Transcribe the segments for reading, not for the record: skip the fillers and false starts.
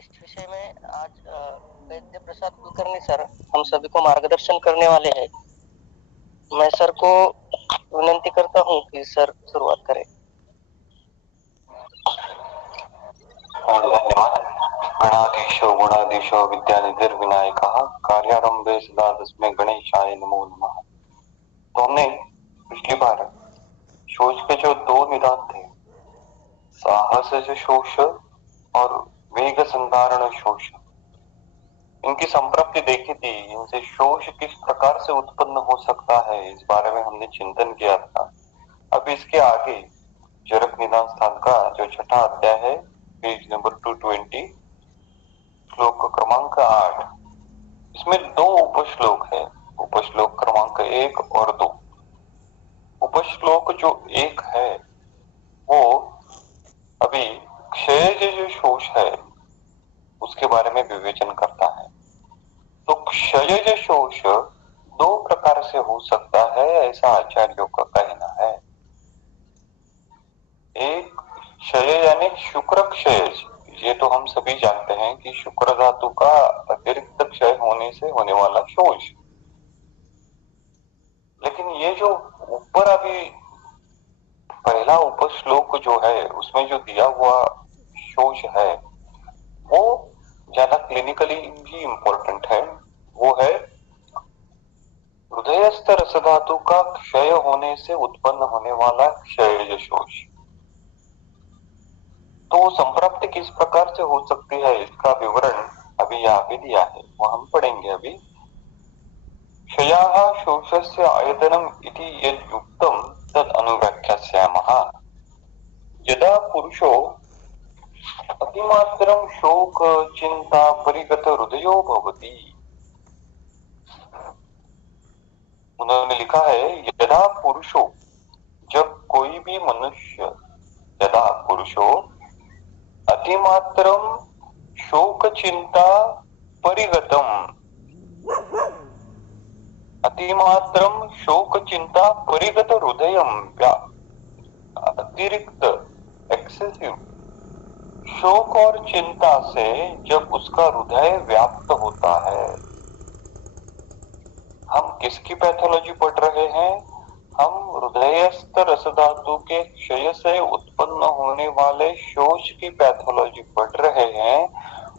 इस विषय में आज वैद्य प्रसाद कुलकर्णी सर हम सभी को मार्गदर्शन करने वाले हैं। मैं सर को विनंती करता हूँ कि सर शुरुआत करें। धन्यवाद। गणाधीशो गुणाधीशो विद्यानिधिर्विनायकः कार्यारंभे सदा तस्मै गणेशाय नमो नमः। तो हमने पिछली बार शोच के जो दो निदान थे, साहस शोष और वेग संधारण शोष, इनकी संप्रप्ति देखी थी। इनसे शोष किस प्रकार से उत्पन्न हो सकता है, इस बारे में हमने चिंतन किया था। अब इसके आगे चरक निदान स्थान का जो छठा अध्याय है, पेज नंबर 220, श्लोक क्रमांक 8, इसमें दो उपश्लोक है, उपश्लोक क्रमांक 1 और 2। उपश्लोक जो 1 है वो अभी क्षयज जो शोष है उसके बारे में विवेचन करता है। तो क्षयज शोष दो प्रकार से हो सकता है, ऐसा आचार्यों का कहना है। एक क्षय यानी शुक्र क्षयज, ये तो हम सभी जानते हैं कि शुक्र धातु का अतिरिक्त क्षय होने से होने वाला शोष। लेकिन ये जो ऊपर अभी पहला उपश्लोक जो है उसमें जो दिया हुआ शोष है वो ज्यादा क्लिनिकली भी इंपॉर्टेंट है। वो है हृदयस्थ रस धातु का क्षय होने से उत्पन्न होने वाला क्षयज शोष। तो संप्राप्ति किस प्रकार से हो सकती है इसका विवरण अभी यहाँ पे दिया है, वो हम पढ़ेंगे अभी। क्षयाः शोषस्य आयतनम् इति यद् युक्तं तद् अनुव्याख्यास्यामः। यदा पुरुषो अतिमात्रं शोक चिंता परिगत हृदयो भवति। उन्होंने लिखा है यदा पुरुषो, जब कोई भी मनुष्य, यदा पुरुषो अतिमात्रम शोक चिंता परिगतम, अतिमात्रम शोक चिंता परिगत हृदयम, अतिरिक्त एक्सेसिव शोक और चिंता से जब उसका हृदय व्याप्त होता है। हम किसकी पैथोलॉजी पढ़ रहे हैं? हम हृदयस्थ रस धातु के क्षय से उत्पन्न होने वाले शोष की पैथोलॉजी पढ़ रहे हैं।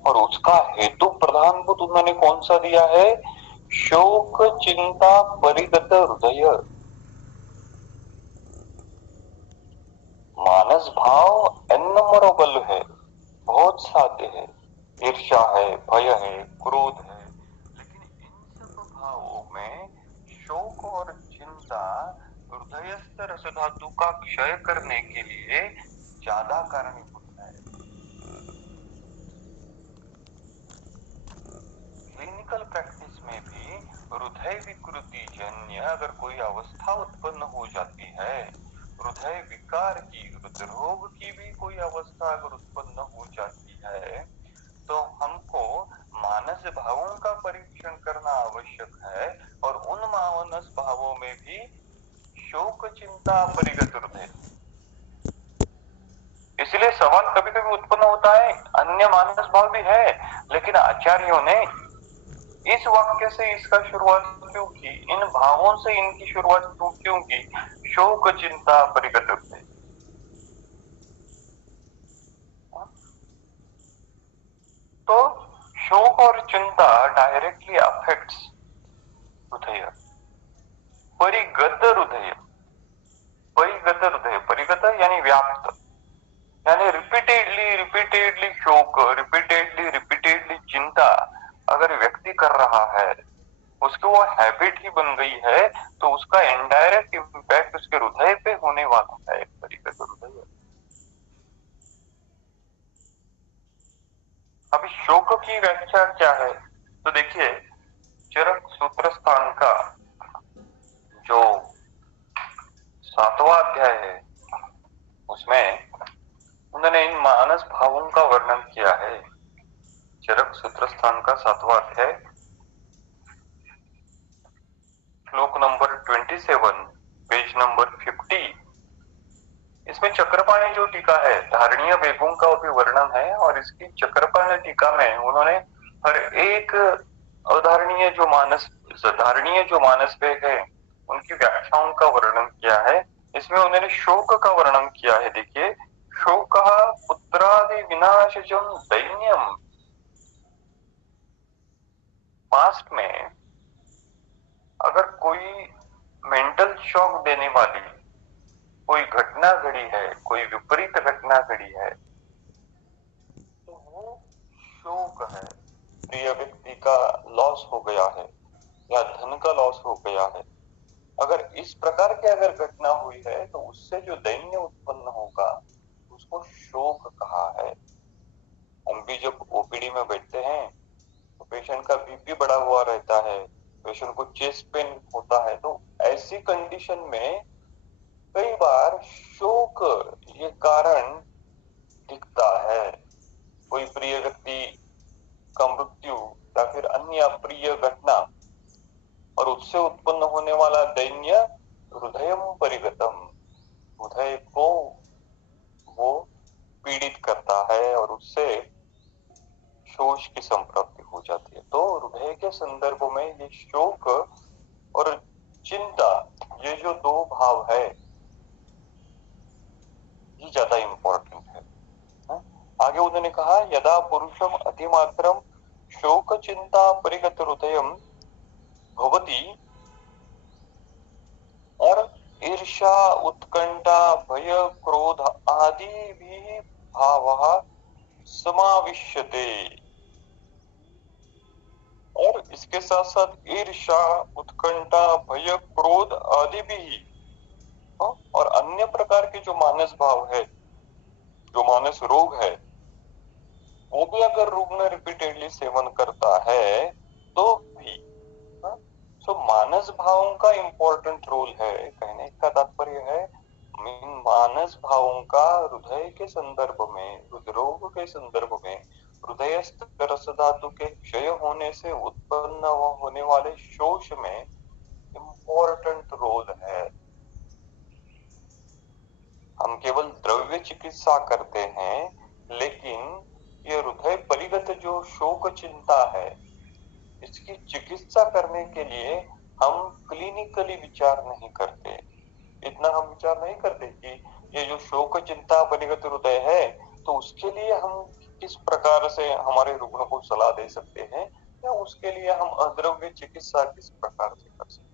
और उसका हेतु प्रधानभूत उन्होंने कौन सा दिया है? शोक चिंता परिगत हृदय। मानस भाव इनमरेबल है, बहुत साध्य है। ईर्ष्या है, भय है, क्रोध है, लेकिन इन सब भावों में शोक और चिंता हृदयस्थ रस धातु का क्षय करने के लिए ज्यादा कारणीभूत है। क्लिनिकल प्रैक्टिस में भी हृदय विकृति जन्य अगर कोई अवस्था उत्पन्न हो जाती है, हृदय विकार की, हृदरोग की भी कोई अवस्था अगर उत्पन्न हो जाती है, तो हमको मानस भावों का परीक्षण करना आवश्यक है। और उन मानस भावों में भी शोक चिंता परिगत हृदय। इसलिए सवाल कभी कभी उत्पन्न होता है, अन्य मानस भाव भी है, लेकिन आचार्यों ने इस वाक्य से इसका शुरुआत क्यों की, इन भावों से इनकी शुरुआत क्यों की? शोक चिंता परिगत हृदय। तो शोक और चिंता डायरेक्टली अफेक्ट्स हृदय। परिगत हृदय, परिगत हृदय, परिगत यानी व्याप्त, यानी रिपीटेडली शोक, रिपीटेडली चिंता अगर व्यक्ति कर रहा है, उसकी वो हैबिट ही बन गई है, तो उसका इनडायरेक्ट इम्पैक्ट उसके हृदय पे होने वाला है। परिगत हृदय। अभी शोक की व्याख्या क्या है? तो देखिए, चरक सूत्र स्थान का जो 7वां अध्याय है उसमें उन्होंने इन मानस भावों का वर्णन किया है। चरक सूत्र स्थान का 7वां अध्याय, श्लोक नंबर 27, पेज नंबर 50। इसमें चक्रपाणी जो टीका है, धारणीय वेगों का भी वर्णन है और इसकी चक्रपाणी टीका में उन्होंने हर एक अवधारणीय जो मानस वेग है उनकी व्याख्याओं का वर्णन किया है। इसमें उन्होंने शोक का वर्णन किया है। देखिए, शोक पुत्रादि विनाशजम दैन्यम। पास्ट में अगर कोई मेंटल शॉक देने वाली कोई घटना घड़ी है, कोई विपरीत घटना घड़ी है, तो वो शोक है। प्रिय व्यक्ति का लॉस हो गया है या धन का लॉस हो गया है, अगर इस प्रकार की अगर घटना हुई है तो उससे जो दैन्य उत्पन्न होगा उसको शोक कहा है। हम भी जब ओपीडी में बैठते हैं तो पेशेंट का बीपी बढ़ा हुआ रहता है, पेशेंट को चेस्ट पेन होता है, तो ऐसी कंडीशन में कई बार शोक ये कारण दिखता है। कोई प्रिय व्यक्ति का मृत्यु या फिर अन्य अप्रिय घटना और उससे उत्पन्न होने वाला दैन्य हृदयम परिगतम, हृदय को वो पीड़ित करता है और उससे शोक की संप्राप्ति हो जाती है। तो हृदय के संदर्भ में ये शोक और चिंता, ये जो दो भाव है ये ज्यादा इंपॉर्टेंट है। आगे उन्होंने कहा, यदा पुरुषम अतिमात्रम शोक चिंता परिगत हृदयम भवति और ईर्ष्या उत्कंठा भय क्रोध आदि भी भावः समाविश्यते। और इसके साथ साथ ईर्ष्या उत्कंठा भय क्रोध आदि भी और अन्य प्रकार के जो मानस भाव है, जो मानस रोग है, वो भी अगर रुग्ण रिपीटेडली सेवन करता है तो भी तो मानस भावों का इंपॉर्टेंट रोल है। कहने का तात्पर्य है मानस भावों का हृदय के संदर्भ में, हृदरोग के संदर्भ में, हृदय रस धातु के क्षय होने से उत्पन्न होने वाले शोष में इंपॉर्टेंट रोल है। हम केवल द्रव्य चिकित्सा करते हैं, लेकिन ये हृदय परिगत जो शोक चिंता है, इसकी चिकित्सा करने के लिए हम क्लिनिकली विचार नहीं करते। इतना हम विचार नहीं करते कि ये जो शोक चिंता परिगत हृदय है तो उसके लिए हम किस प्रकार से हमारे रुग्ण को सलाह दे सकते हैं या उसके लिए हम अद्रव्य चिकित्सा किस प्रकार से कर सकते हैं।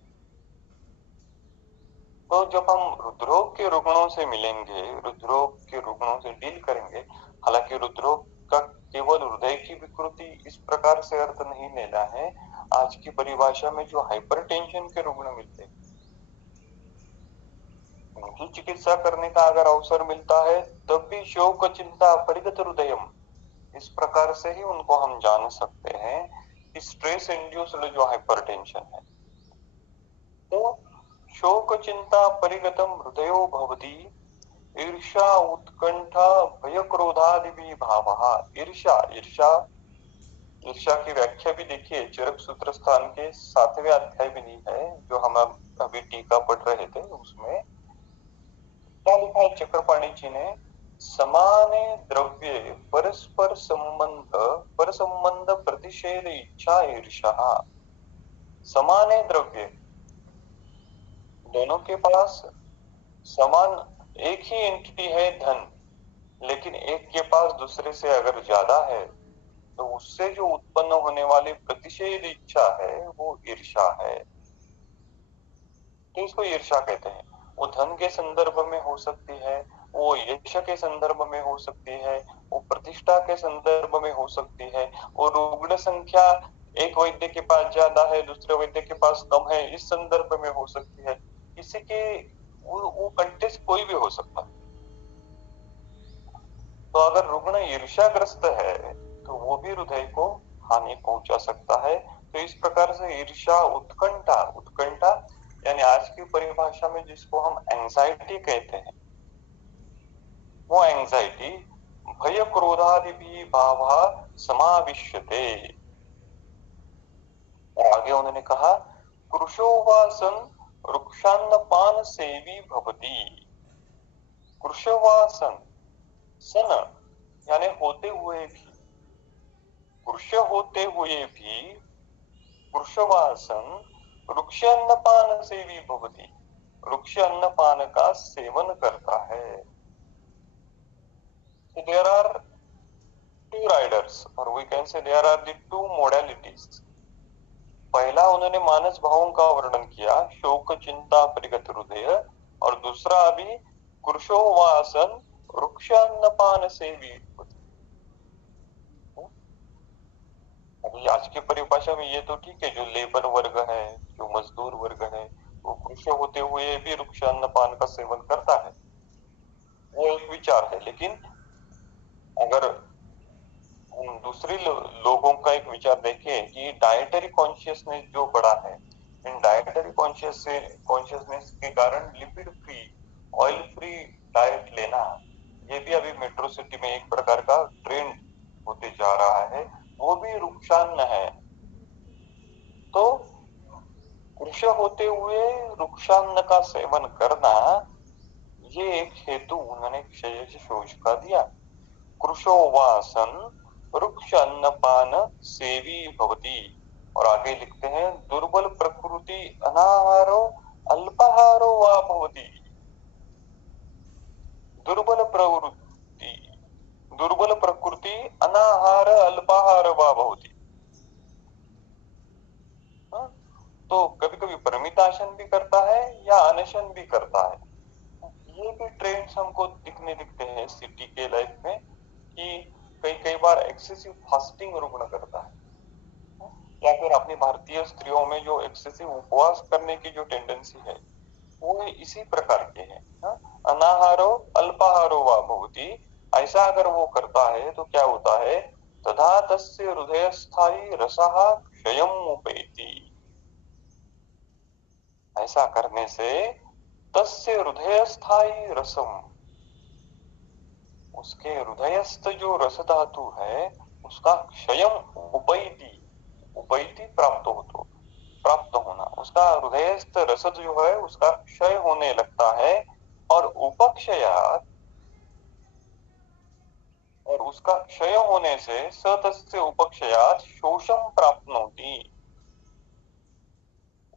तो जब हम हृदरोग के रुग्णों से मिलेंगे, हृदरोग के रुग्णों से डील करेंगे, हालांकि हृदरोग का केवल हृदय की विकृति इस प्रकार से अर्थ नहीं लेना है। आज की परिभाषा में जो हाइपरटेंशन के रुग्ण मिलते हैं उनकी चिकित्सा करने का अगर अवसर मिलता है तब भी शोक चिंता परिगत हृदयम, इस प्रकार से ही उनको हम जान सकते हैं कि स्ट्रेस इंड्यूस्ड जो हाइपरटेंशन है। तो शोक चिंता परिगतम हृदयो भवति ईर्ष्या उत्कंठा भय क्रोधादि भी भावः। ईर्ष्या ईर्ष्या की व्याख्या भी देखिए चरक सूत्र स्थान के 7वें अध्याय में दी है, जो हम अभी टीका पढ़ रहे थे। उसमें क्या लिखा है चक्रपाणी जी ने, समाने द्रव्ये परस्पर संबंध प्रतिषेध इच्छा ईर्ष्या। समाने द्रव्य, दोनों के पास समान एक ही एंटिटी है धन, लेकिन एक के पास दूसरे से अगर ज्यादा है तो उससे जो उत्पन्न होने वाली प्रतिषेध इच्छा है वो ईर्ष्या है। तो इसको ईर्ष्या कहते हैं। वो धन के संदर्भ में हो सकती है, वो यश के संदर्भ में हो सकती है, वो प्रतिष्ठा के संदर्भ में हो सकती है, वो रुग्ण संख्या एक वैद्य के पास ज्यादा है दूसरे वैद्य के पास कम है, इस संदर्भ में हो सकती है। किसी के वो कंटेस्ट कोई भी हो सकता है। तो अगर रुग्ण ईर्ष्याग्रस्त है तो वो भी हृदय को हानि पहुंचा सकता है। तो इस प्रकार से ईर्ष्या उत्कंठा, उत्कंठा यानी आज की परिभाषा में जिसको हम एंजाइटी कहते हैं, वो एंजाइटी भय क्रोधादि भी भावः समाविश्यते। और आगे उन्होंने कहा, कृशो वा सन वृक्षान्नपान सेवी भवति। कृशो वा सन, सन यानी होते हुए भी पुरुषवासन वृक्ष अन्नपान सेवी भवति, वृक्ष अन्नपान का सेवन करता है। So there are two riders, or we can say there are the two modalities. पहला उन्होंने मानस भावों का वर्णन किया, शोक चिंता परिगत हृदय, और दूसरा अभी कुरुषोवासन वृक्ष अन्नपान सेवी। अभी आज की परिभाषा में ये तो ठीक है, जो लेबर वर्ग है, जो मजदूर वर्ग है, वो कृष्य होते हुए भी वृक्ष अन्नपान का सेवन करता है, वो एक विचार है। लेकिन अगर हम दूसरे लोगों का एक विचार देखें कि डाइटरी कॉन्शियसनेस जो बड़ा है, इन डाइटरी कॉन्शियसनेस के कारण lipid free, oil free diet लेना, ये भी अभी मेट्रो सिटी में एक प्रकार का ट्रेंड होते जा रहा है, वो भी वृक्षान्न है। तो कृष्य होते हुए वृक्षान्न का सेवन करना, ये एक हेतु उन्होंने क्षयज शोष का दिया। कृशोवासन वृक्ष अन्नपान सेवी भवति, और आगे लिखते हैं दुर्बल प्रकृति अनाहारो अल्पाहारो वा भवति, दुर्बल प्रकृति अनाहार अल्पाहार वा भवति। तो कभी कभी परमिताशन भी करता है या अनशन भी करता है। ये भी ट्रेंड्स हमको दिखते हैं सिटी के लाइफ में, कि कई बार एक्सेसिव फास्टिंग रुग्ण करता है, या फिर अपनी भारतीय स्त्रियों में जो एक्सेसिव उपवास करने की जो टेंडेंसी है, वो इसी प्रकार के हैं। अनाहारो अल्पाहारो वा भवति, ऐसा अगर वो करता है तो क्या होता है, तथा तस्य हृदय स्थायी रसः क्षयम् उपैति। ऐसा करने से तस्य हृदय स्थायी रसम, उसके हृदयस्थ जो रस धातु है उसका क्षयम उपैति, उपैति प्राप्त होना, उसका हृदयस्थ रस जो है उसका क्षय होने लगता है, और उपक्षयात, और उसका क्षय होने से सतस्य उपक्षयात शोषम प्राप्नोति,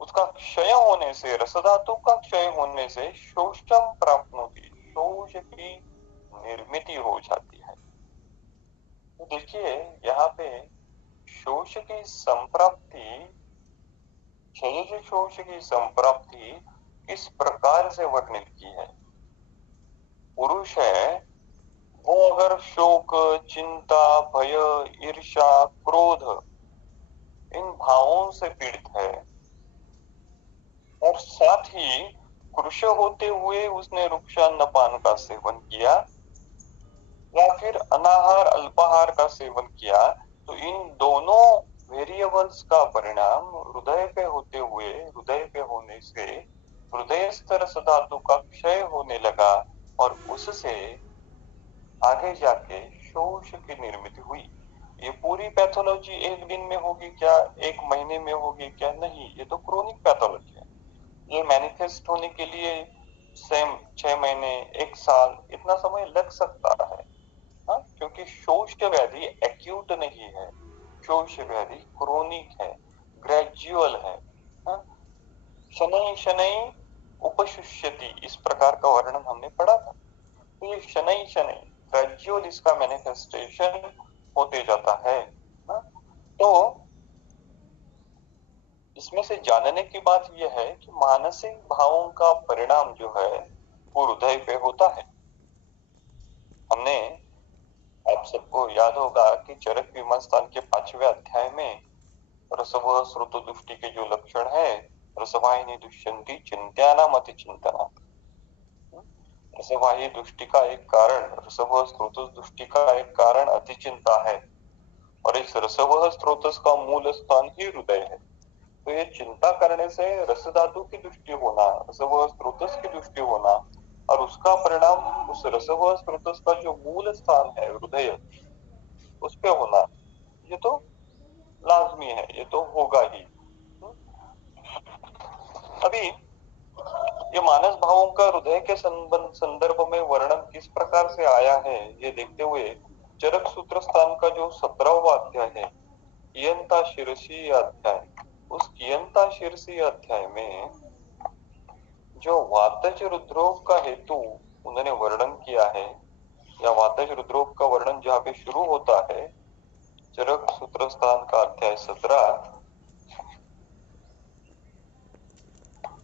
उसका क्षय होने से, रस धातु का क्षय होने से शोषम प्राप्नोति, शोष की निर्मिति हो जाती है। तो देखिए यहाँ पे शोष की संप्राप्ति, क्षयज शोष की संप्राप्ति किस प्रकार से वर्णित की है। पुरुष है वो अगर शोक चिंता भय ईर्ष्या क्रोध इन भावों से पीड़ित है, और साथ ही कृश होते हुए उसने वृक्षान्नपान का सेवन किया या फिर अनाहार अल्पाहार का सेवन किया, तो इन दोनों वेरिएबल्स का परिणाम हृदय पे होते हुए, हृदय पे होने से हृदयस्थ रस धातु का क्षय होने लगा, और उससे आगे जाके शोष की निर्मिति हुई। ये पूरी पैथोलॉजी एक दिन में होगी क्या, एक महीने में होगी क्या, नहीं, ये तो क्रोनिक पैथोलॉजी है। ये मैनिफेस्ट होने के लिए सेम 6 महीने 1 साल इतना समय लग सकता है। क्योंकि शोष व्याधि एक्यूट नहीं है, शोष व्याधि क्रोनिक है, ग्रेजुअल है। शनै शनै उपशुष्यति, इस प्रकार का वर्णन हमने पढ़ा था। तो ये शनै शनै ग्रेजुअल इसका मैनिफेस्टेशन होते जाता है। तो इसमें से जानने की बात यह है कि मानसिक भावों का परिणाम जो है वो हृदय पे होता है। हमने, आप सबको याद होगा कि चरक विमर्शान के 5वें अध्याय में रसव श्रुत दृष्टि के जो लक्षण है, रसवाहिनी दुष्यंती चिंत्यानाम अति चिंतना, रसवाही दृष्टि का एक कारण, रसव स्रोत दृष्टि का एक कारण अति चिंता है, और इस रसव स्रोत का मूल स्थान ही हृदय है। तो ये चिंता करने से रस धातु की दृष्टि होना, रसव स्रोत की दृष्टि होना, और उसका परिणाम उस रसव स्रोत का जो मूल स्थान है हृदय, उस पे होना, ये तो लाजमी है, ये तो होगा ही। अभी ये मानस भावों का हृदय के संदर्भ में वर्णन किस प्रकार से आया है, ये देखते हुए चरक सूत्र स्थान का जो 17वां अध्याय है, कियंता शीर्षी अध्याय, उस कियंता शीर्षी अध्याय में जो वातज रुद्रोग का हेतु उन्होंने वर्णन किया है, या वातज रुद्रोग का वर्णन जहाँ पे शुरू होता है, चरक सूत्र स्थान का अध्याय 17,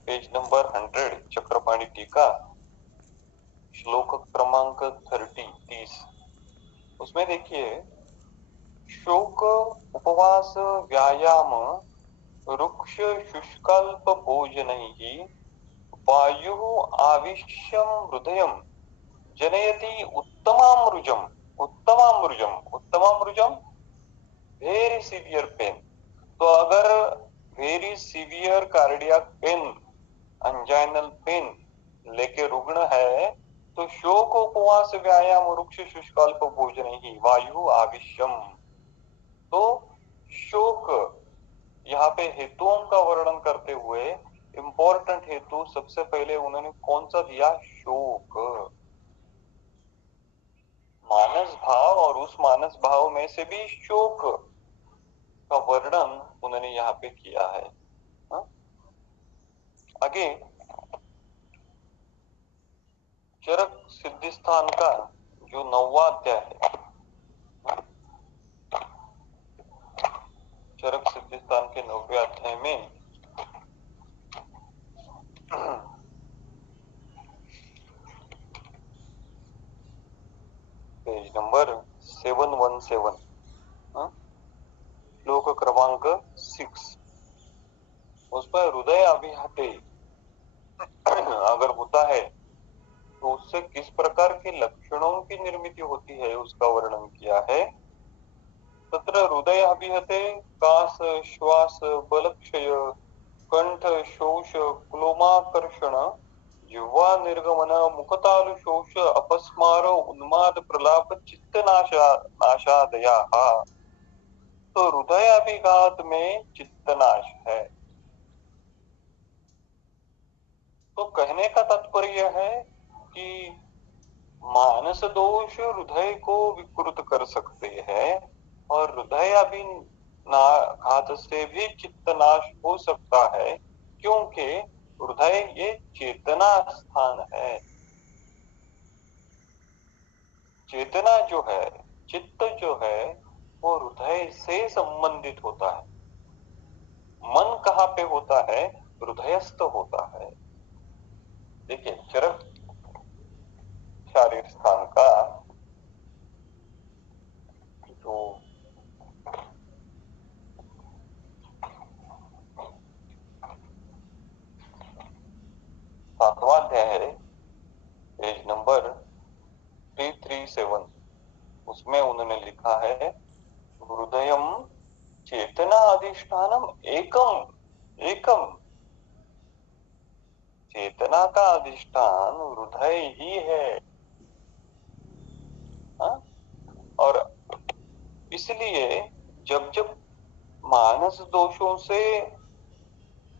पेज नंबर 100, चक्रपाणी टीका, श्लोक क्रमांक 30, उसमें देखिए, शोक उपवास व्यायाम रुक्ष शुष्कल्प भोजनैः वायु आविश्यम हृदयम जनयति उत्तमामृजम वेरी सीवियर पेन। तो अगर very severe cardiac pain, anginal pain लेके रुग्ण है, तो शोक उपवास व्यायाम वृक्ष शुष्काल्प भोजन ही वायु आविश्यम। तो शोक, यहाँ पे हेतुओं का वर्णन करते हुए इंपॉर्टेंट हेतु सबसे पहले उन्होंने कौन सा दिया? शोक, मानस भाव, और उस मानस भाव में से भी शोक का वर्णन उन्होंने यहाँ पे किया है। हा? आगे चरक सिद्धि स्थान का जो 9वां अध्याय है, चरक सिद्धि स्थान के 9वें अध्याय में पेज नंबर 717, श्लोक क्रमांक 6, उस पर हृदय अभिहते अगर होता है तो उससे किस प्रकार के लक्षणों की निर्मिति होती है उसका वर्णन किया है। तत्र हृदय अभिहते कास श्वास बलक्षय कंठ शोष क्लोमाकर्षण जिह्वा निर्गमन मुखतालु शोष अपस्मार उन्माद प्रलाप चित्त नाशादया। तो हृदय अभिघात में चित्तनाश है। तो कहने का तात्पर्य है कि मानस दोष हृदय को विकृत कर सकते हैं, और हृदय अभिघात से भी चित्तनाश हो सकता है, क्योंकि हृदय ये चेतना स्थान है। चेतना जो है, चित्त जो है, वो हृदय से संबंधित होता है। मन कहाँ पे होता है? हृदयस्थ होता है। देखिए, चरक शारीर स्थान का जो 7वां अध्याय है, पेज नंबर 337, उसमें उन्होंने लिखा है, हृदयम चेतना अधिष्ठानम एकम चेतना का अधिष्ठान हृदय ही है। हा? और इसलिए जब जब मानस दोषों से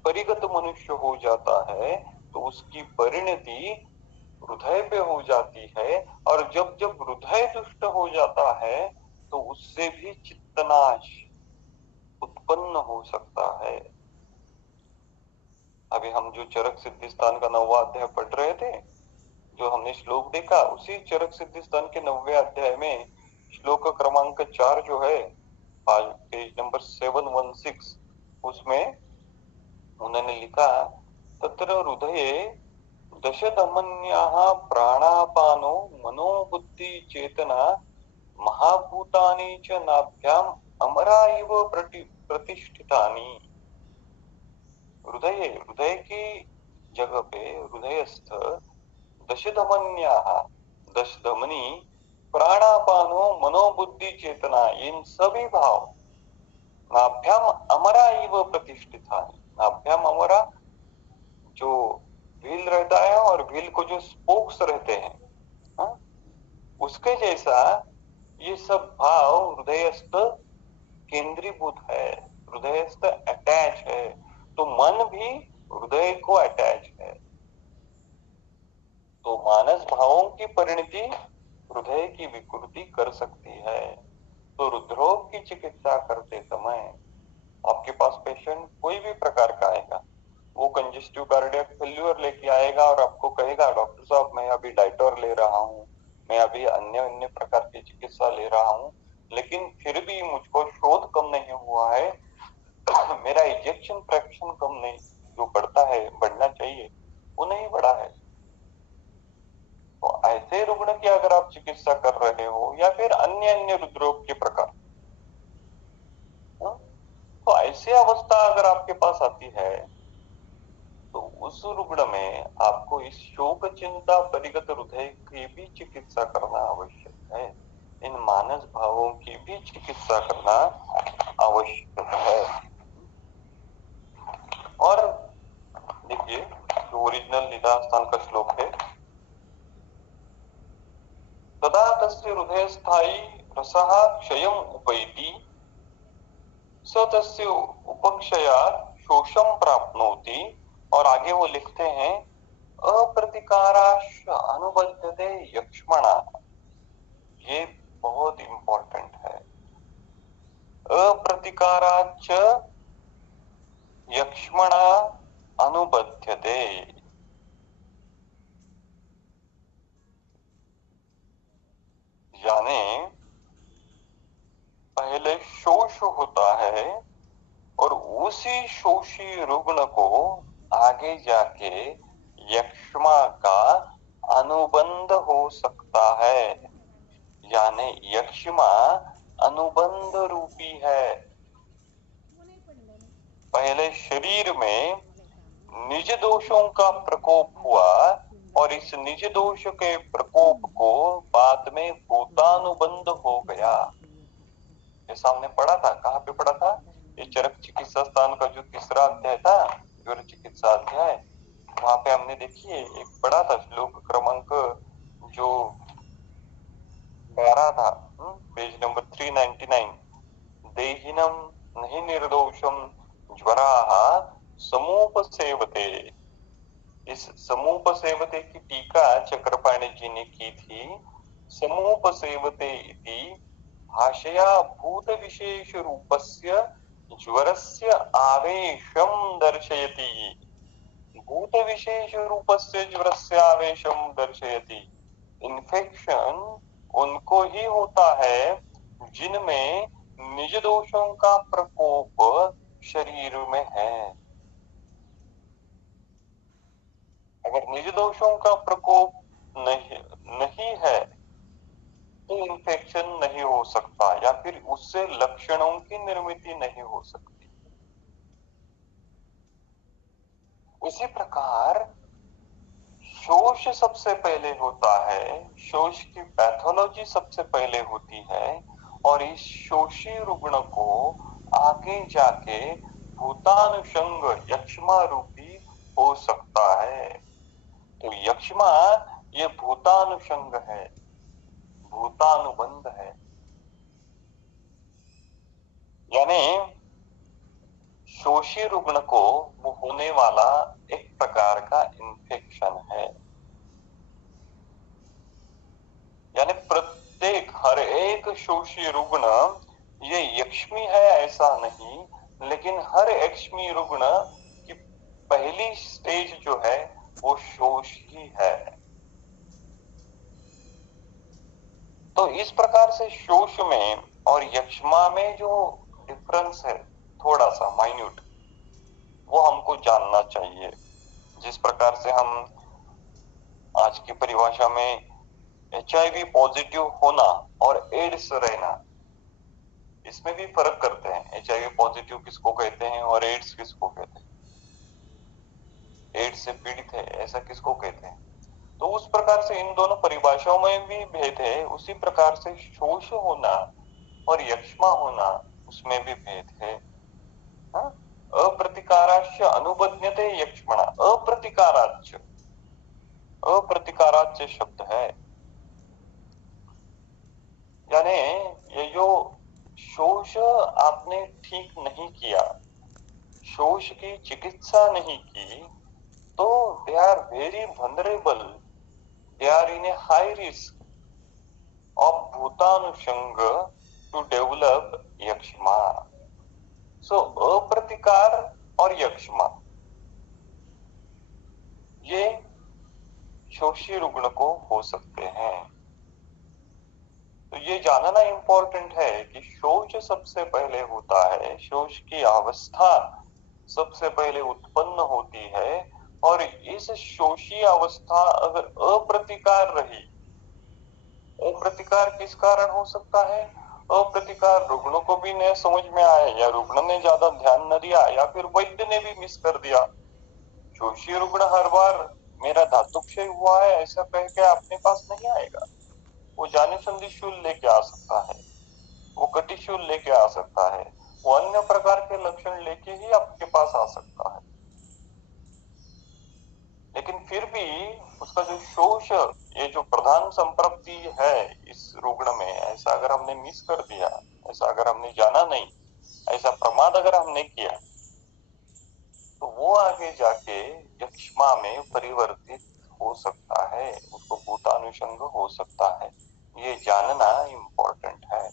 परिगत मनुष्य हो जाता है तो उसकी परिणति हृदय पे हो जाती है, और जब जब हृदय दुष्ट हो जाता है तो उससे भी चित्तनाश उत्पन्न हो सकता है। अभी हम जो चरक सिद्धि स्थान का 9वां अध्याय पढ़ रहे थे, जो हमने श्लोक देखा, उसी चरक सिद्धि स्थान के 9वें अध्याय में श्लोक क्रमांक 4 जो है, पेज नंबर 716, उसमें उन्होंने लिखा, तत्र हृदये दशधमन्याः प्राणापानो मनोबुद्धि चेतना महाभूतानि च नाभ्याम अमरा इव प्रतिष्ठितानि। हृदय की जगह पे हृदयस्थ दशधमन्याः, दश धमनी, प्राणापानो मनोबुद्धि चेतना, इन सभी भाव नाभ्याम अमरा इव प्रतिष्ठितानि। नाभ्याम अमरा जो व्हील रहता है, और व्हील को जो स्पोक्स रहते हैं, हा? उसके जैसा ये सब भाव हृदयस्थ केंद्रीभूत है, हृदयस्थ अटैच है। तो मन भी हृदय को अटैच है। तो मानस भावों की परिणति हृदय की विकृति कर सकती है। तो हृदरोग की चिकित्सा करते समय आपके पास पेशेंट कोई भी प्रकार का आएगा, वो कंजेस्टिव कार्डियक फेल्यूर लेके आएगा और आपको कहेगा डॉक्टर साहब मैं अभी डाइटोर ले रहा हूँ, मैं अभी अन्य अन्य प्रकार की चिकित्सा ले रहा हूँ, लेकिन फिर भी मुझको शोध कम नहीं हुआ है, मेरा इजेक्शन फ्रैक्शन कम नहीं, जो बढ़ता है बढ़ना चाहिए वो नहीं बढ़ा है। तो ऐसे रुग्ण की अगर आप चिकित्सा कर रहे हो या फिर अन्य अन्य हृदरोग के प्रकार, तो ऐसी अवस्था अगर आपके पास आती है तो उस रुग्ण में आपको इस शोक चिंता परिगत हृदय की भी चिकित्सा करना आवश्यक है, इन मानस भावों की भी चिकित्सा करना आवश्यक है। और देखिए जो ओरिजिनल निदान का श्लोक है, तदा तस्य हृदय स्थायी रसः क्षयम् उपैति स तस्य उपक्षयात् शोषम प्राप्नोति। और आगे वो लिखते हैं अप्रतिकाराश्च अनुबद्धते यक्ष्मणा, ये बहुत इंपॉर्टेंट है। अप्रतिकाराच्च यक्ष्मणा अनुबध्यते, यानी पहले शोष होता है और उसी शोषी रुग्ण को आगे जाके यक्ष्मा का अनुबंध हो सकता है, यानी यक्ष्मा अनुबंध रूपी है। पहले शरीर में निज दोषों का प्रकोप हुआ और इस निज दोष के प्रकोप को बाद में भूतानुबंध हो गया। ये सामने पढ़ा था, कहाँ पे पढ़ा था? ये चरक चिकित्सा स्थान का जो तीसरा अध्याय था, ज्वर चिकित्सा अध्याय, वहां पे हमने देखिए एक पढ़ा था श्लोक क्रमांक जो 12 था, पेज नंबर 399, देहिनम नहीं निर्दोषम ज्वराः समूपसेवते। इस समूपसेवते की टीका चक्रपाणी जी ने की थी। समूपसेवते इति भाषया भूत विशेष रूपस्य ज्वरस्य आवेशम दर्शयति। भूत विशेष रूपस्य ज्वरस्य आवेशम दर्शयति। इन्फेक्शन उनको ही होता है जिनमें निज दोषों का प्रकोप शरीर में है। अगर निज दोषों का प्रकोप नहीं है तो इन्फेक्शन नहीं हो सकता या फिर उससे लक्षणों की निर्मिति नहीं हो सकती। उसी प्रकार शोष सबसे पहले होता है, शोष की पैथोलॉजी सबसे पहले होती है और इस शोषी रुग्ण को आगे जाके भूतानुषंग यक्ष्मा रूपी हो सकता है। तो यक्ष्मा ये भूतानुषंग है, भूतानुबंध है, यानी शोषी रुग्ण को वो होने वाला एक प्रकार का इन्फेक्शन है। यानी प्रत्येक हर एक शोषी रुग्ण ये यक्ष्मी है ऐसा नहीं, लेकिन हर यक्ष्मी रुग्ण की पहली स्टेज जो है वो शोष ही है। तो इस प्रकार से शोष में और यक्ष्मा में जो डिफरेंस है थोड़ा सा माइन्यूट, वो हमको जानना चाहिए। जिस प्रकार से हम आज की परिभाषा में HIV पॉजिटिव होना और एड्स रहना, इसमें भी फर्क करते हैं। HIV पॉजिटिव किसको कहते हैं और एड्स किसको कहते हैं, एड्स से पीड़ित है ऐसा किसको कहते हैं। तो उस प्रकार से इन दोनों परिभाषाओं में भी भेद है। उसी प्रकार से शोष होना और यक्ष्मा होना उसमें भी भेद है। अप्रतिकाराच्च अनुबध्यते यक्ष्मणा, अप्रतिकाराच्च, अप्रतिकाराच्च शब्द है, यानी ये जो शोष आपने ठीक नहीं किया, शोष की चिकित्सा नहीं की, तो they are very vulnerable, they are in a high risk of bhutanusang to develop yakshma. So अप्रतिकार और यक्ष्मा ये शोषी रुग्ण को हो सकते हैं। तो ये जानना इंपॉर्टेंट है कि शोष सबसे पहले होता है, शोष की अवस्था सबसे पहले उत्पन्न होती है, और इस शोषी अवस्था अगर अप्रतिकार रही, अप्रतिकार किस कारण हो सकता है? अप्रतिकार रुग्ण को भी नहीं समझ में आए, या रुग्ण ने ज्यादा ध्यान न दिया, या फिर वैद्य ने भी मिस कर दिया। शोषी रुग्ण हर बार मेरा धातुक्षय हुआ है ऐसा कह के अपने पास नहीं आएगा। वो जाने संधि शूल लेके आ सकता है, वो कटिशूल लेके आ सकता है, वो अन्य प्रकार के लक्षण लेके ही आपके पास आ सकता है। लेकिन फिर भी उसका जो शोष, ये जो प्रधान संप्रप्ति है इस रुग्ण में, ऐसा अगर हमने मिस कर दिया, ऐसा अगर हमने जाना नहीं, ऐसा प्रमाद अगर हमने किया, तो वो आगे जाके यक्ष्मा में परिवर्तित हो सकता है, उसको भूतानुषंग हो सकता है। ये जानना इम्पोर्टेंट है।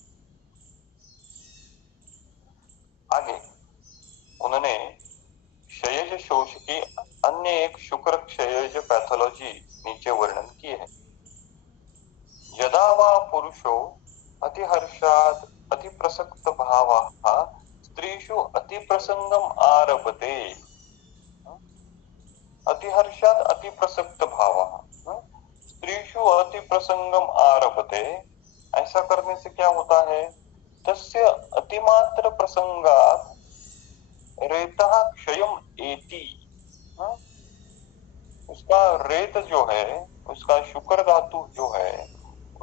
आगे उन्होंने क्षयज शोष की अन्य एक शुक्र क्षयज पैथोलॉजी नीचे वर्णन की है। यदा वा पुरुषो अतिहर्षाद अतिप्रसक्त भावः स्त्रीषु अतिप्रसंगम आरभते। अतिहर्षाद अतिप्रसक्त भावः स्त्रीषु अतिप्रसंगम आरभते, ऐसा करने से क्या होता है? तस्य अतिमात्र प्रसंगात रेतः क्षयम एति। उसका रेत जो है, उसका शुक्र धातु जो है,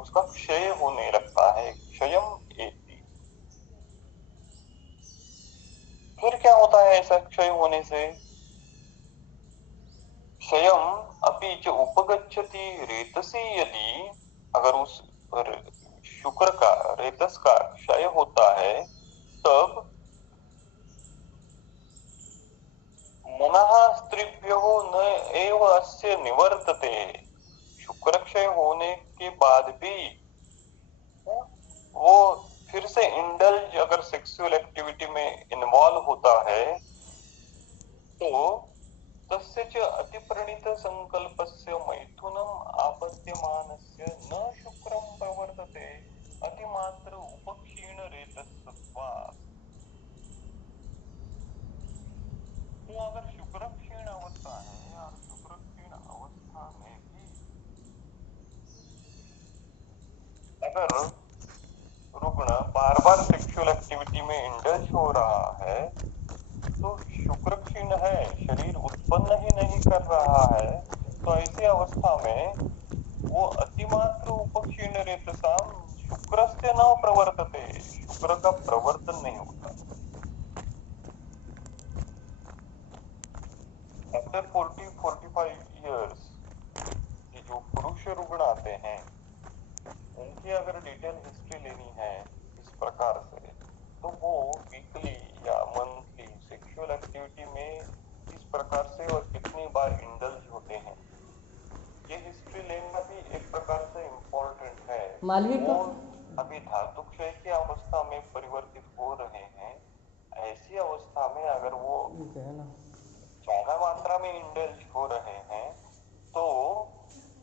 उसका क्षय होने लगता है, क्षयम एति। फिर क्या होता है ऐसा क्षय होने से? क्षयम अपि च उपगच्छति रेतसी, यदि अगर उस शुक्र का, रेतस का क्षय होता है, तब मनः स्त्रीभ्यो न एव अस्य निवर्तते। शुक्र क्षय होने के बाद भी वो फिर से इंडल्ज अगर सेक्सुअल एक्टिविटी में इन्वॉल्व होता है, तो तस्य च अतिप्रणीत संकल्पस्य मैथुनम आपद्यमानस्य न शुक्रम प्रवर्तते अतिमात्र उपक्षीण रेतसत्वात्। तो अगर शुक्र क्षीण अवस्था है, और शुक्र क्षीण अवस्था में भी अगर रुग्ण बार बार सेक्सुअल एक्टिविटी में इंडल्ज हो रहा है, तो शुक्र क्षीण है, शरीर उत्पन्न ही नहीं कर रहा है, तो ऐसी अवस्था में वो अतिमात्र उपक्षीण रेतसाम शुक्रस्य न प्रवर्तते, शुक्र का प्रवर्तन नहीं होता। आफ्टर 40-45 इयर्स ये जो पुरुष रुग्ण आते हैं, उनकी अगर डिटेल हिस्ट्री लेनी है इस प्रकार से, तो वो वीकली या मंथली सेक्सुअल एक्टिविटी में किस प्रकार से और कितनी बार इंडल्ज होते हैं, ये हिस्ट्री लेना भी एक प्रकार से इम्पोर्टेंट है। वो अभी धातुक्षय की अवस्था में परिवर्तित हो रहे हैं, ऐसी अवस्था में अगर वो ज्यादा मात्रा में इंडल्ज हो रहे हैं, तो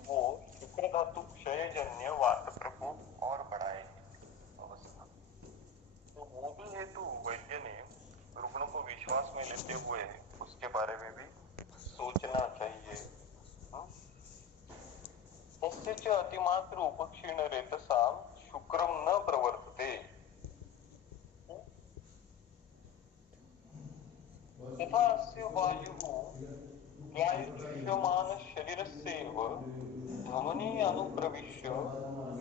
वो शुक्र धातु क्षय जन्य वात प्रकोप और बढ़ाएगी अवस्था। तो वो भी हेतु वैद्य ने रुग्ण को विश्वास में लेते हुए उसके बारे में भी सोचना चाहिए। तस्य च अतिमात्र उपक्षीण रेतसाम शुक्रम न प्रवर्तते। तथा अस्य वायुः व्यायुष्यमान शरीरस्यैव धमनी अनुप्रविश्य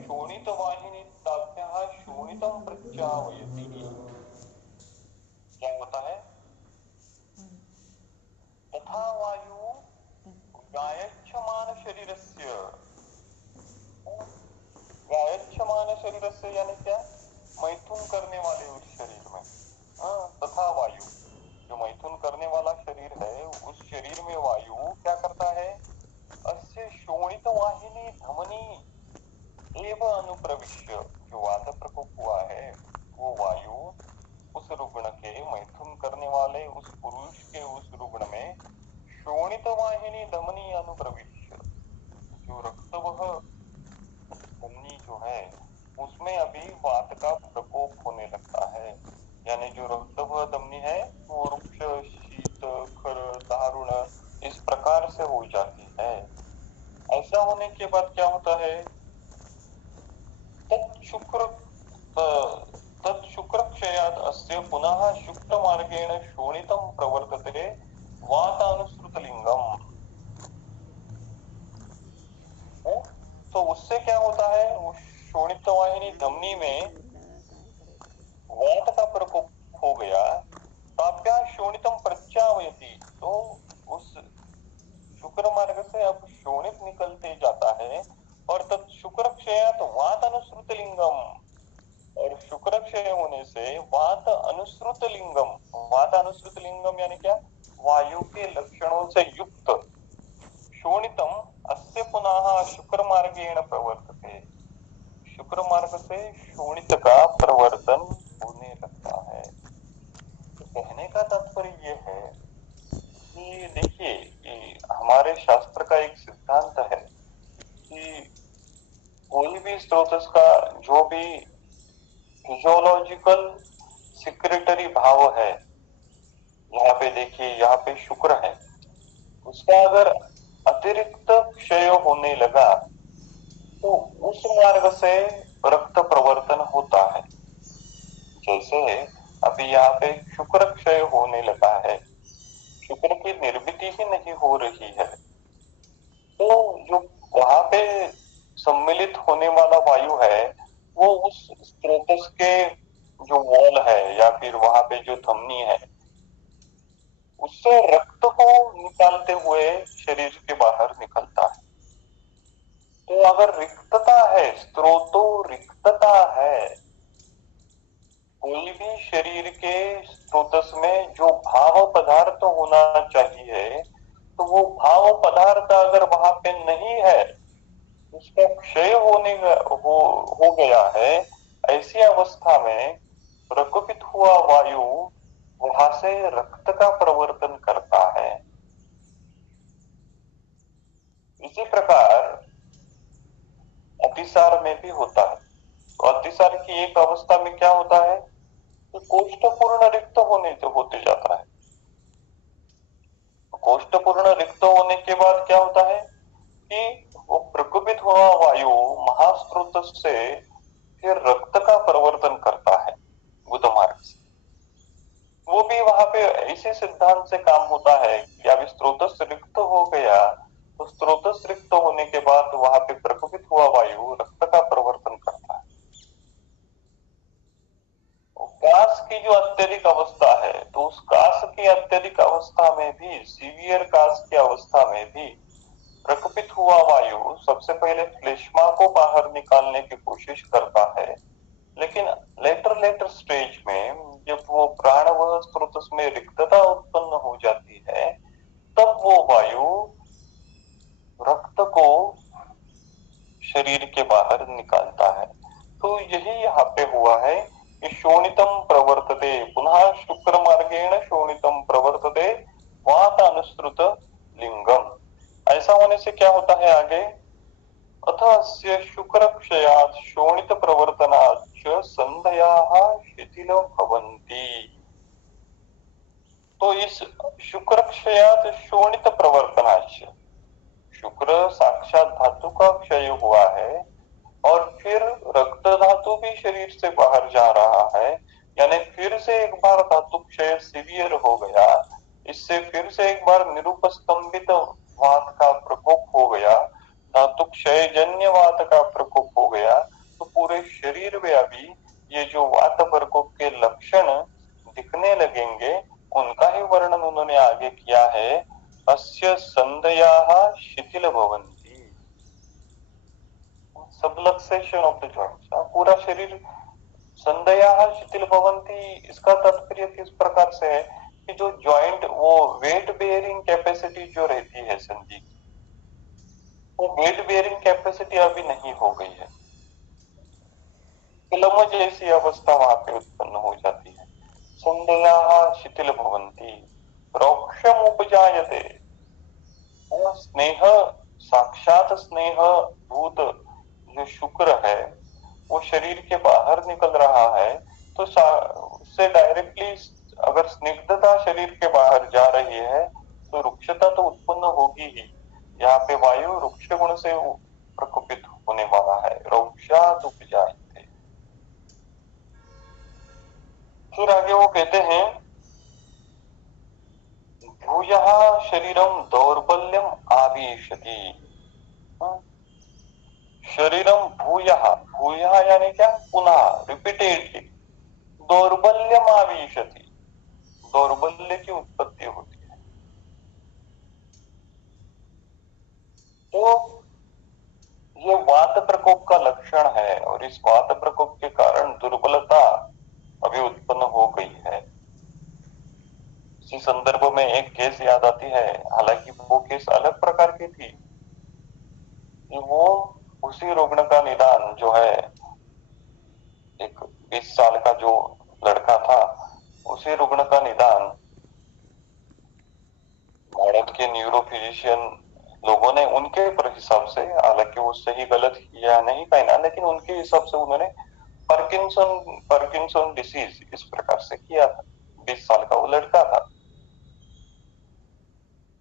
शोणितवाहिनी ताभ्यः शोणितं प्रचावयति। क्या होता है? तथा वायु व्यायुष्यमान शरीरस्य, व्यायुष्यमान शरीरस्य यानी क्या? मैथुन करने वाले उस शरीर में, तथा वायु जो मैथुन करने वाला शरीर है, उस शरीर में वायु क्या करता है? अस्य शोणित वाहिनी धमनी एव अनुप्रविश्य, प्रकोप होने लगता है। यानी जो रक्तभ धमनी है वो रुक्ष, शीत, खर, दारुण इस प्रकार से हो जाती है। ऐसा होने के बाद क्या होता है, तत्शुक्र तत्शुक्रक्षयात् अस्य पुनः शुक्रमार्गेण शोणितं प्रवर्तते वातानुसृतलिंगम। तो उससे क्या होता है, वो शोणित वाहिनी धमनी में वात का प्रकोप हो गया। ताप्या शोणितम प्रत्यावयति, तो उस शुक्र मार्ग से अब शोणित निकलते जाता है। और तत् शुक्र क्षयात वात अनुसृत लिंगम, और शुक्र क्षय होने से वात अनुसृत लिंगम, वात अनुसृत लिंगम यानी क्या, वायु के लक्षणों से युक्त शोणितम अस्य पुनः शुक्र मार्गेण प्रवर्तते, शुक्र मार्ग से शोणित का प्रवर्तन होने लगता है। तो कहने का तात्पर्य यह है कि देखिए कि हमारे शास्त्र का एक सिद्धांत है कि कोई भी स्रोत का जो भी फिजियोलॉजिकल सिक्रेटरी भाव है, यहाँ पे देखिए यहाँ पे शुक्र है, उसका अगर अतिरिक्त क्षय होने लगा तो उस मार्ग से रक्त प्रवर्तन होता है। जैसे अभी यहाँ पे शुक्र क्षय होने लगा है, शुक्र की निर्मिति ही नहीं हो रही है, तो जो वहां पे सम्मिलित होने वाला वायु है वो उस स्रोतस के जो वॉल है या फिर वहां पे जो धमनी है उससे रक्त को निकालते हुए शरीर के बाहर निकलता है। तो अगर रिक्तता है, स्रोतो रिक्तता है, कोई भी शरीर के स्रोतस में जो भाव पदार्थ होना चाहिए, तो वो भाव पदार्थ अगर वहां पे नहीं है, उसका क्षय हो गया है, ऐसी अवस्था में प्रकोपित हुआ वायु वहां से रक्त का प्रवर्तन करता है। इसी प्रकार अतिसार में भी होता है। तो अतिसार की एक अवस्था में क्या होता है कि कोष्ठपूर्ण रिक्त होते जाता है। कोष्ठपूर्ण रिक्त होने के बाद क्या होता है कि वो प्रकोपित हुआ वायु महास्रोत से फिर रक्त का प्रवर्तन करता है गुद मार्ग से। वो भी वहां पे इसी सिद्धांत से काम होता है कि अब स्रोतस रिक्त हो गया, तो स्रोतस रिक्त होने के बाद वहां पे प्रकोपित हुआ वायु रक्त का प्रवर्तन करता है। कास की जो अत्यधिक अवस्था है, तो उस कास की अत्यधिक अवस्था में भी, सीवियर कास की अवस्था में भी प्रकोपित हुआ वायु सबसे पहले श्लेष्मा को बाहर निकालने की कोशिश करता है, लेकिन लेटर स्टेज में जब वो प्राणवह स्रोत में रिक्तता उत्पन्न हो जाती है, तब वो वायु रक्त को शरीर के बाहर निकालता है। तो यही यहाँ पे हुआ है कि शोणितम प्रवर्तते, पुनः शुक्र मार्गेण शोणितम प्रवर्तते वातानुसृत लिंगम। ऐसा होने से क्या होता है आगे, अथ अस्य शुक्र क्षयात् शोणित प्रवर्तनाच्च संधयाः शिथिल भवन्ति। तो इस शुक्र क्षयात् शोणित प्रवर्तनाच्च, शुक्र साक्षात धातु का क्षय हुआ है और फिर रक्त धातु भी शरीर से बाहर जा रहा है, यानी फिर से एक बार धातु क्षय सीवियर हो गया, इससे फिर से एक बार निरुपस्तंभित वात का प्रकोप हो गया, धातु क्षय जन्य वात का प्रकोप हो गया। तो पूरे शरीर में अभी ये जो वात प्रकोप के लक्षण दिखने लगेंगे, उनका ही वर्णन उन्होंने आगे किया है। अस्य संधयाः शिथिल भवन्ति, सबलक्सेशन ऑफ द जॉइंट्स, पूरा शरीर संधयाः शिथिल भवन्ति। इसका तात्पर्य किस प्रकार से है कि जो जॉइंट, वो वेट बेयरिंग कैपेसिटी जो रहती है संधि की, वो वेट बेयरिंग कैपेसिटी अभी नहीं हो गई है, फिल्म जैसी अवस्था वहां पे उत्पन्न हो जाती है। संधयाः शिथिल भवन्ति, रोक्षम उपजायते, स्नेह, साक्षात स्नेह भूत जो शुक्र है वो शरीर के बाहर निकल रहा है, तो उससे डायरेक्टली अगर स्निग्धता शरीर के बाहर जा रही है तो रुक्षता तो उत्पन्न होगी ही। यहाँ पे वायु रुक्ष गुण से प्रकोपित होने वाला है। रौक्षात उपजायते। फिर आगे वो कहते हैं भूयः शरीरम दौर्बल्यम आविशति। शरीरम भूयः, भूयः यानी क्या, पुनः, रिपीटेडली। दौर्बल्यम आविशति, दौर्बल्य की उत्पत्ति होती है। तो ये वात प्रकोप का लक्षण है और इस वात प्रकोप के कारण दुर्बलता अभी उत्पन्न हो गई है। इसी संदर्भ में एक केस याद आती है, हालांकि वो केस अलग प्रकार की थी। वो उसी रुग्ण का निदान जो है, एक 20 साल का जो लड़का था, उसी रुग्ण का निदान भारत के न्यूरो फिजिशियन लोगों ने उनके हिसाब से, हालांकि वो सही गलत या नहीं कहना, लेकिन उनके हिसाब से उन्होंने पार्किंसन डिसीज इस प्रकार से किया था। 20 साल का वो लड़का था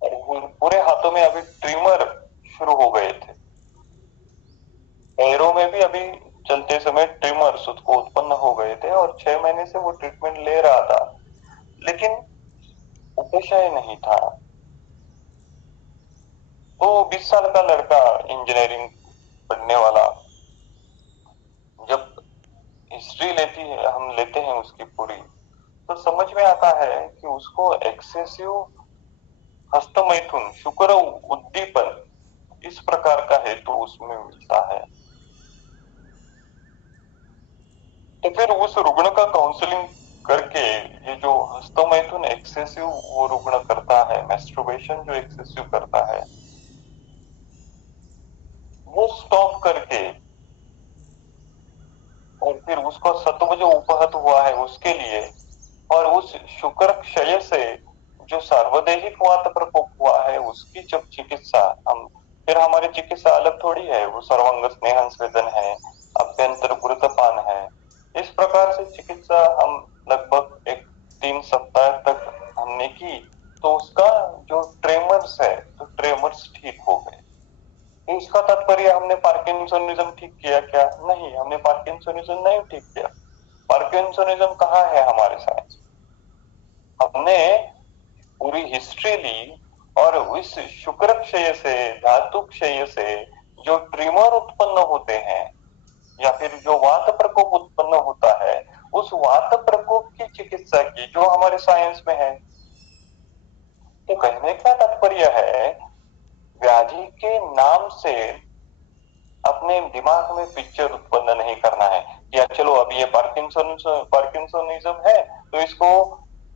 और पूरे हाथों में अभी ट्रिमर शुरू हो गए थे, पैरों में भी अभी चलते समय ट्रिमर्स उसको उत्पन्न हो गए थे और 6 महीने से वो ट्रीटमेंट ले रहा था, लेकिन उपशय नहीं था। तो 20 साल का लड़का, इंजीनियरिंग पढ़ने वाला, जब हिस्ट्री हम लेते हैं उसकी पूरी, तो समझ में आता है कि उसको एक्सेसिव हस्तमैथुन, शुक्र उद्दीपन, इस प्रकार का हेतु उसमें मिलता है। तो फिर उस रुग्ण का काउंसलिंग करके, ये जो हस्तमैथुन एक्सेसिव वो रुग्ण करता है, मैस्टरबेशन जो एक्सेसिव करता है, वो स्टॉप करके, और फिर उसको सत्व जो उपहत हुआ है उसके लिए, और उस शुक्र क्षय से जो सार्वदेहिक वात प्रकोप हुआ है उसकी जब चिकित्सा, फिर हमारी चिकित्सा अलग थोड़ी है, वो सर्वांग स्नेहन स्वेदन है, अभ्यंतर गुरुतपान है, इस प्रकार से चिकित्सा हम लगभग 3 सप्ताह तक हमने की, तो उसका जो ट्रेमर्स है, तो ट्रेमर्स ठीक हो गए। इसका तात्पर्य हमने पार्किंसनिज्म ठीक किया क्या? नहीं, हमने पार्किंसनिज्म नहीं ठीक किया। पार्किंसनिज्म कहाँ है हमारे साइंस? हमने पूरी हिस्ट्री ली और इस शुक्र क्षय से, धातु क्षय से जो ट्रिमर उत्पन्न होते हैं या फिर जो वात प्रकोप उत्पन्न होता है, उस वात प्रकोप की चिकित्सा की, जो हमारे साइंस में है। तो कहने का तात्पर्य है, व्याधि के नाम से अपने दिमाग में पिक्चर उत्पन्न नहीं करना है कि चलो अब ये पार्किंसनिज्म है तो इसको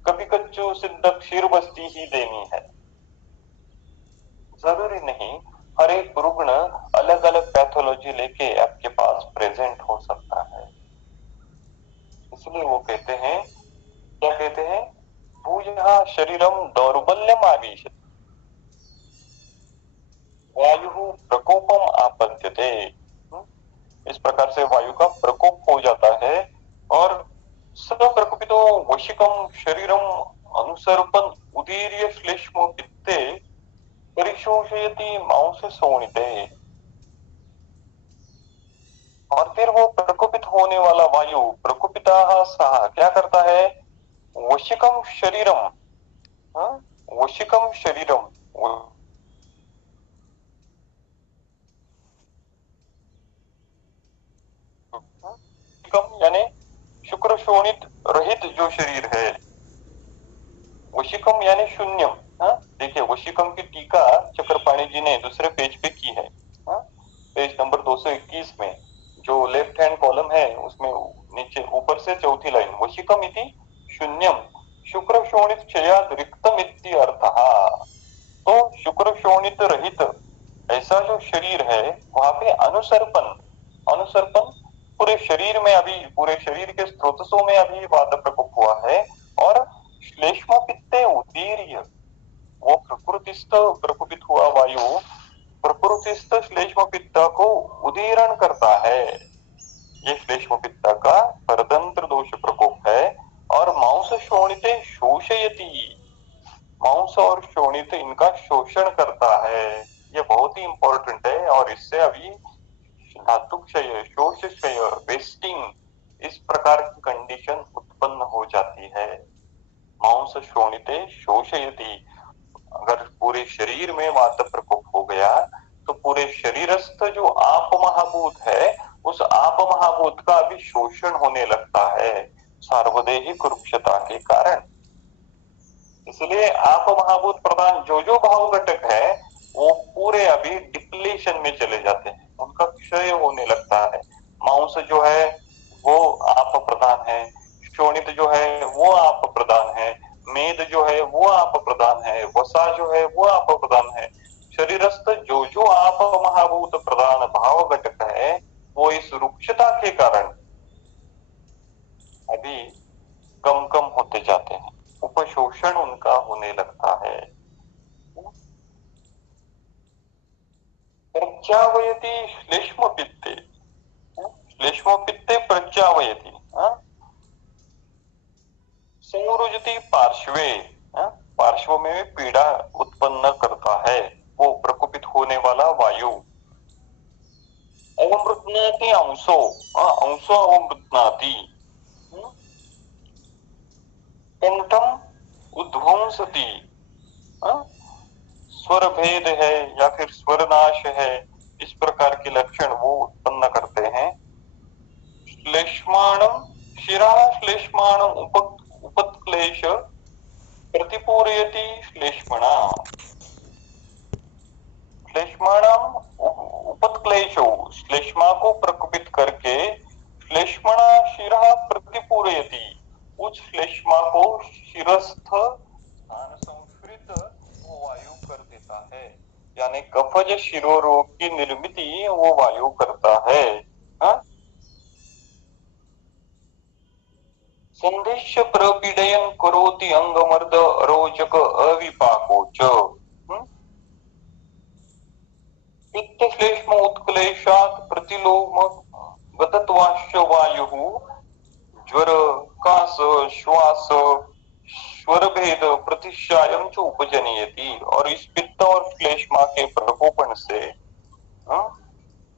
कभी कच्चू सिद्ध क्षीर बस्ती ही देनी है। जरूरी नहीं, हर एक रुग्ण अलग अलग पैथोलॉजी लेके आपके पास प्रेजेंट हो सकता है। इसलिए वो कहते हैं, क्या कहते हैं, भूयः शरीरम दौर्बल्यम आविशति, वायु प्रकोपम आपद्यते। इस प्रकार से वायु का प्रकोप हो जाता है और प्रकोपितो वशिकम शरीरम अनुसर्पन उदीर्य श्लेष्मो पित्ते परिशोषयति मांस सोनिते। और फिर वो प्रकोपित होने वाला वायु, प्रकोपिता सह क्या करता है, वशिकम शरीरम, वशिकम शरीरम, यानी शुक्र शोणित रहित जो शरीर है, वशिकम यानी शून्यम। देखिए, वशिकम की टीका चक्रपाणी जी ने दूसरे पेज पे की है, पेज नंबर 221 में, जो लेफ्ट हैंड कॉलम है उसमें नीचे ऊपर से चौथी लाइन, वशिकम इति शून्यम शुक्र शोणित क्षयाद रिक्तम इति अर्थः। तो शुक्र शोणित रहित ऐसा जो शरीर है, वहां पे अनुसर्पण, अनुसर्पण पूरे शरीर में, अभी पूरे शरीर के स्रोतसों में अभी वात प्रकोप हुआ है, और श्लेष्म पित्ते उदीर्य, वो प्रकृतिस्थ प्रकोपित हुआ वायु प्रकृतिस्थ श्लेष्म पित्त को उदीरण करता है। ये श्लेष्म पित्त का परतंत्र दोष प्रकोप है। और मांस शोणिते शोषयति, मांस और शोणित इनका शोषण करता है। ये बहुत ही इंपॉर्टेंट है। और इससे अभी धातु क्षय, शोष क्षय, वेस्टिंग, इस प्रकार की कंडीशन उत्पन्न हो जाती है। मांस शोणिते शोषयति, अगर पूरे शरीर में वात प्रकोप हो गया तो पूरे शरीरस्थ जो आप महाभूत है, उस आप महाभूत का भी शोषण होने लगता है सार्वदेहिक रुक्षता के कारण। इसलिए आप महाभूत प्रधान जो जो भाव घटक है वो पूरे अभी डिप्लीशन में चले जाते हैं, उनका क्षय होने लगता है। मांस जो है वो आप प्रधान है, शोणित जो है वो आप प्रधान है, मेद जो है वो आप प्रधान है, वसा जो है वो आप प्रधान है। शरीरस्थ जो जो आप महाभूत प्रधान भाव घटक है वो इस रुक्षता के कारण अभी कम कम होते जाते हैं, उपशोषण उनका होने लगता है। प्रज्ञावयति श्लेष्म पित्ते, श्लेष्म पित्ते प्रज्ञावयति, संरुजति पार्श्वे, पार्श्व में पीड़ा उत्पन्न करता है वो प्रकोपित होने वाला वायु। अवमृत्नाति अंशो, अंशो अवमृत्नाति, कंठम उद्ध्वंसति, स्वर भेद है या फिर स्वर नाश है, इस प्रकार के लक्षण वो उत्पन्न करते हैं। श्लेष्माणम शिरा श्लेष्माणम उपत्क्लेश प्रतिपूरयति श्लेष्मणा, श्लेष्माणम उपत्क्लेशो, श्लेष्मा को प्रकोपित करके श्लेष्मणा शिरा प्रतिपूरयति, उस श्लेष्मा को शिरस्थ स्थान संस्कृत वो वायु कर देता है। यानी कफज शिरोरोग की निर्मिति वो वायु करता है। संदेश्य प्रपीडयन करोति अंगमर्द अरोचक अविपाको च, पित्त श्लेष्म उत्क्लेशात् प्रतिलोम गतत्वाश्च वायुः, ज्वर कास श्वास स्वर भेद प्रतिशायम च उपजनयति, और इस पित्त और श्लेष्मा के प्रकोपन से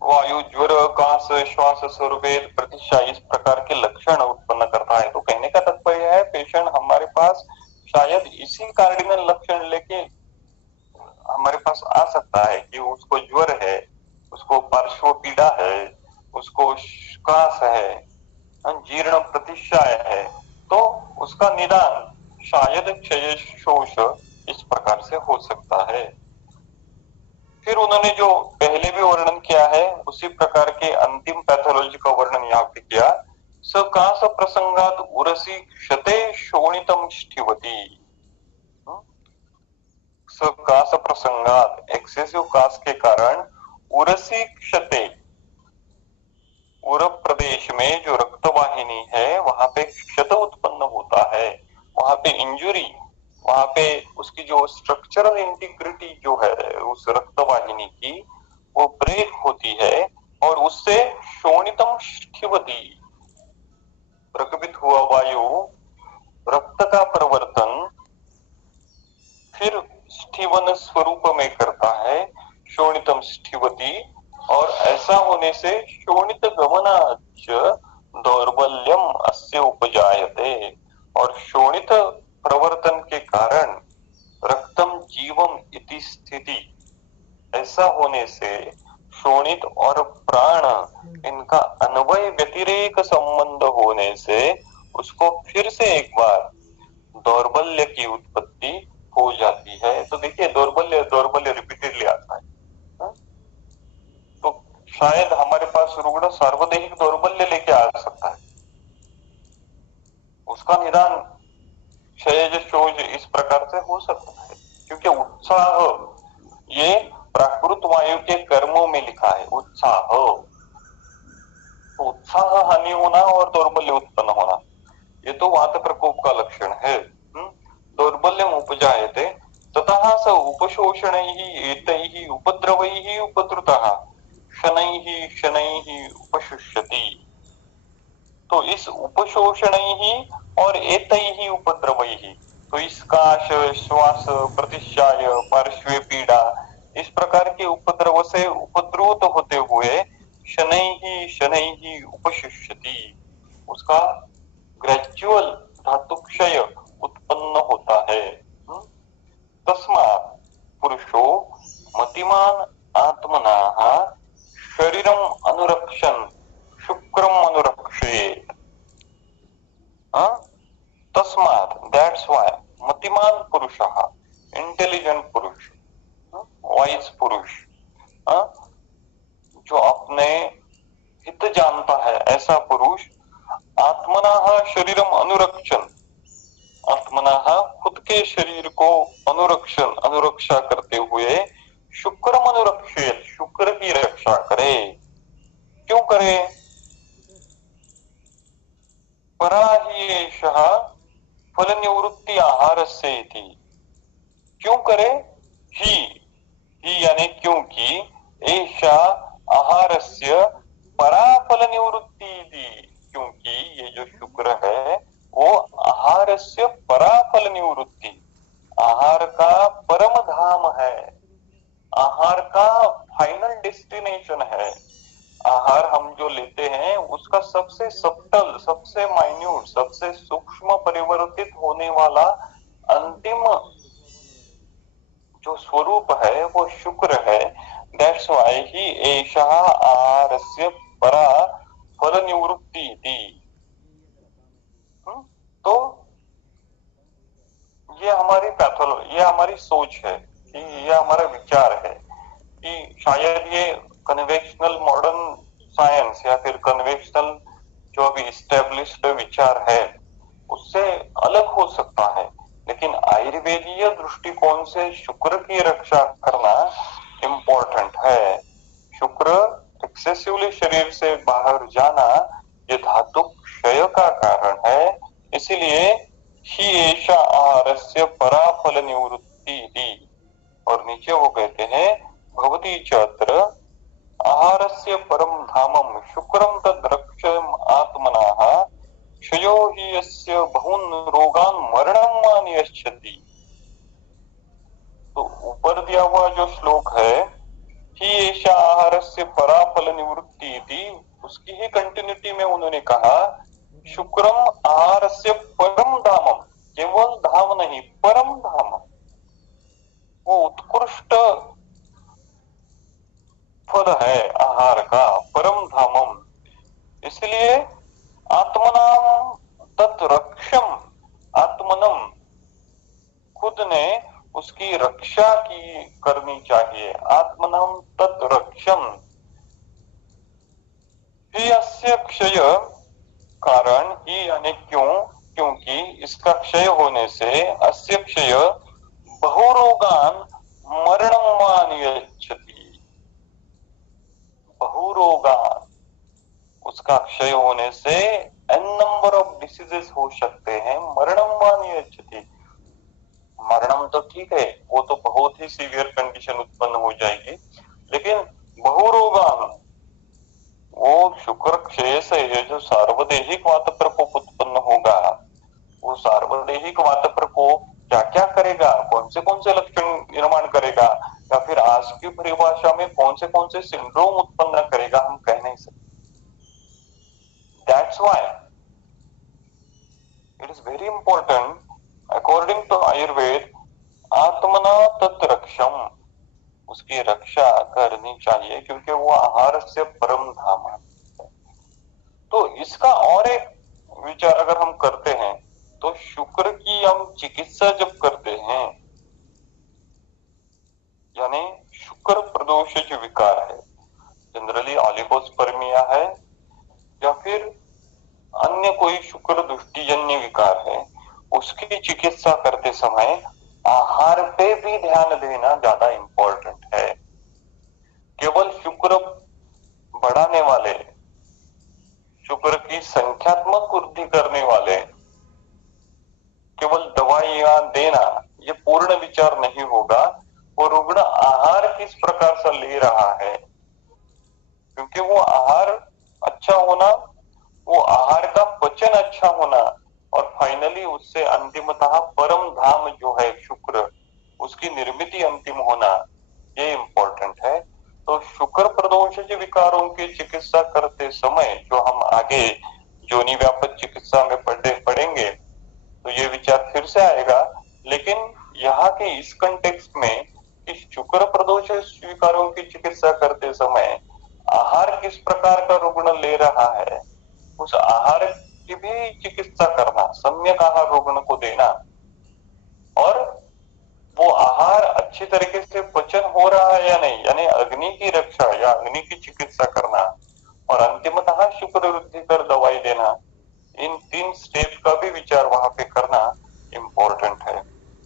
वायु ज्वर कास श्वास स्वर भेद प्रतिशाय इस प्रकार के लक्षण उत्पन्न करता है। तो कहने का तात्पर्य है पेशेंट हमारे पास शायद इसी कार्डिनल लक्षण लेके हमारे पास आ सकता है कि उसको ज्वर है, उसको पार्श्व पीड़ा है, उसको कास है, जीर्ण प्रतिशाय है, तो उसका निदान शायद क्षय शोष इस प्रकार से हो सकता है। फिर उन्होंने जो पहले भी वर्णन किया है उसी प्रकार के अंतिम पैथोलॉजी का वर्णन यहाँ पे किया। सकास प्रसंगात उरसी क्षते शोणितम स्थिवती, सकास प्रसंगात एक्सेसिव कास के कारण उरसी क्षते, उर प्रदेश में जो रक्तवाहिनी है वहां पे क्षत उत्पन्न होता है, वहां पे इंजुरी, वहां पे उसकी जो स्ट्रक्चरल इंटीग्रिटी जो है उस रक्तवाहिनी की वो ब्रेक होती है और उससे शोणितम स्थिवती, प्रकपित हुआ वायु रक्त का परिवर्तन फिर स्थिवन स्वरूप में करता है, शोणितम स्थिवती, और ऐसा होने से शोणित गमनाच दौर्बल्यम अस्य उपजायते, और शोणित प्रवर्तन के कारण रक्तम जीवम इति स्थिति, ऐसा होने से शोणित और प्राण इनका अन्वय व्यतिरेक संबंध होने से उसको फिर से एक बार दौर्बल्य की उत्पत्ति हो जाती है। तो देखिए दौर्बल्य दौर्बल्य रिपीटेडली आता है। तो शायद हमारे पास रुग्ण सार्वदेहिक दौर्बल्य लेके आ सकता है, उसका निदान क्षयज शोज इस प्रकार से हो सकता है, क्योंकि उत्साह ये प्राकृत वायु के कर्मों में लिखा है। उत्साह, तो उत्साह हानि होना और दौर्बल्य उत्पन्न होना ये तो वात प्रकोप का लक्षण है। दौर्बल्यम उपजायते ततः स उपशोषणैः एतैः उपद्रवैः उपद्रुतः शनैः शनैः उपशुष्यति, तो इस उपशोषण ही और एतई ही उपद्रवई ही, तो इस काश, श्वास, प्रतिशाय, पार्श्व पीड़ा, इस प्रकार के उपद्रव से उपद्रुत होते हुए शनै ही उपशिष्यति, उसका ग्रेजुअल धातु क्षय उत्पन्न होता है। तस्मात् पुरुषो मतिमान आत्मनाः शरीरम अनुरक्षन् शुक्रम अनुरक्षेत। तस्मात्, दैट्स व्हाई, मतिमान पुरुषः, इंटेलिजेंट पुरुष, वाइज पुरुष, जो अपने हित जानता है, ऐसा पुरुष, आत्मनाः शरीरम अनुरक्षण, आत्मनाः खुद के शरीर को अनुरक्षण, अनुरक्षा करते हुए, शुक्रम अनुरक्षेत, शुक्र की रक्षा करे। क्यों करे? परा ही एषः फल निवृत्ति आहारस्य इति। क्यों करे? ही यानी क्योंकि, एषा आहारस्य परा फल निवृत्ति इति, क्योंकि ये जो शुक्र है वो आहारस्य परा फल निवृत्ति, आहार का परम धाम है, आहार का फाइनल डेस्टिनेशन है। आहार हम जो लेते हैं उसका सबसे सब्टल, सबसे माइन्यूट, सबसे सूक्ष्म परिवर्तित होने वाला अंतिम जो स्वरूप है वो शुक्र है। दैट्स व्हाई ही एषः आहारस्य परा फल निवृत्ति इति। तो ये हमारी पैथोलॉजी, ये हमारी सोच है, कि ये हमारा विचार है कि शायद ये कन्वेंशनल मॉडर्न साइंस या फिर कन्वेंशनल जो अभी इस्टेब्लिश्ड विचार है उससे अलग हो सकता है, लेकिन आयुर्वेदीय दृष्टिकोण से शुक्र की रक्षा करना इम्पोर्टेंट है। शुक्र एक्सेसिवली शरीर से बाहर जाना ये धातु क्षय का कारण है, इसीलिए ही एषा आहारस्य परा फल निवृत्ति। और नीचे वो कहते हैं भवती च अत्र आहारस्य परम धामम शुक्रम तद रक्षम आत्मनाः क्षयो हि यस्य बहुन रोगान मरणम मान यच्छति। तो ऊपर दिया हुआ जो श्लोक है ही एषा आहारस्य परा फल निवृत्ति इति, उसकी ही कंटिन्यूटी में उन्होंने कहा शुक्रम आहारस्य परम धामम, केवल धाम नहीं, परम धाम, वो उत्कृष्ट फल है आहार का, परम धामम। इसलिए आत्मनाम तत्रक्षम, आत्मनम खुद ने उसकी रक्षा की करनी चाहिए। आत्मनम तत्रक्षम ही अस्य क्षय, कारण ही यानी क्यों, क्योंकि इसका क्षय होने से अस्य क्षय बहुरोगान मरणमान यच्छति, बहुरोगान, उसका क्षय होने से n नंबर ऑफ डिसीजेस हो सकते हैं, मरणमान यच्छति। मरणम तो ठीक है, वो तो बहुत ही सीवियर कंडीशन उत्पन्न हो जाएगी, लेकिन बहुरोगान, वो शुक्र क्षय से ये जो सार्वदेहिक वात प्रकोप उत्पन्न होगा, वो सार्वदेहिक वात प्रकोप क्या क्या करेगा, कौन से लक्षण निर्माण करेगा, या फिर आज की परिभाषा में कौन से सिंड्रोम उत्पन्न करेगा, हम कह नहीं सकते। That's why it is very important, according to Ayurveda, आत्मना तत्रक्षम, उसकी रक्षा करनी चाहिए, क्योंकि वो आहार से परम धाम है। तो इसका और एक विचार अगर हम करते हैं, तो शुक्र की हम चिकित्सा जब करते हैं, यानी शुक्र प्रदोष जो विकार है, जनरली ऑलिगोस्पर्मिया है या फिर अन्य कोई शुक्र दुष्टिजन्य विकार है, उसकी चिकित्सा करते समय आहार पे भी ध्यान देना ज्यादा इंपॉर्टेंट है। केवल शुक्र बढ़ाने वाले, शुक्र की संख्यात्मक वृद्धि करने वाले केवल दवाइयां देना, ये पूर्ण विचार नहीं होगा। वो रुग्ण आहार किस प्रकार से ले रहा है, क्योंकि वो आहार अच्छा होना वो आहार का पचन अच्छा होना और फाइनली उससे अंतिमतः परम धाम जो है शुक्र, उसकी निर्मिति अंतिम होना, ये इम्पोर्टेंट है। तो शुक्र प्रदोषज विकारों की चिकित्सा करते समय जो हम आगे योनि व्यापक चिकित्सा में पढ़ेंगे तो ये विचार फिर से आएगा। लेकिन यहाँ के इस कंटेक्स्ट में कि शुक्र प्रदोष विकारों की चिकित्सा करते समय आहार किस प्रकार का रुग्ण ले रहा है, उस आहार की भी चिकित्सा करना, सम्यक आहार रुग्ण को देना, और वो आहार अच्छी तरीके से पचन हो रहा है या नहीं, यानी अग्नि की रक्षा या अग्नि की चिकित्सा करना, और अंतिमतः शुक्र वृद्धि कर दवाई देना, इन 3 स्टेप का भी विचार वहां पे करना इम्पोर्टेंट है।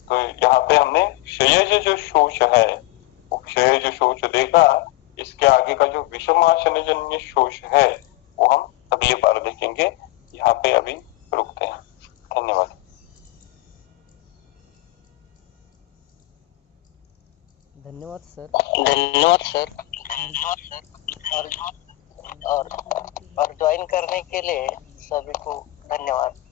तो यहाँ पे हमने क्षयज जो शोष है वो क्षयज शोष देखा। इसके आगे का जो विषमाशन जन्य शोष है वो हम अगली बार देखेंगे। यहाँ पे अभी रुकते हैं। धन्यवाद। धन्यवाद सर। धन्यवाद सर। और और ज्वाइन करने के लिए सभी को धन्यवाद।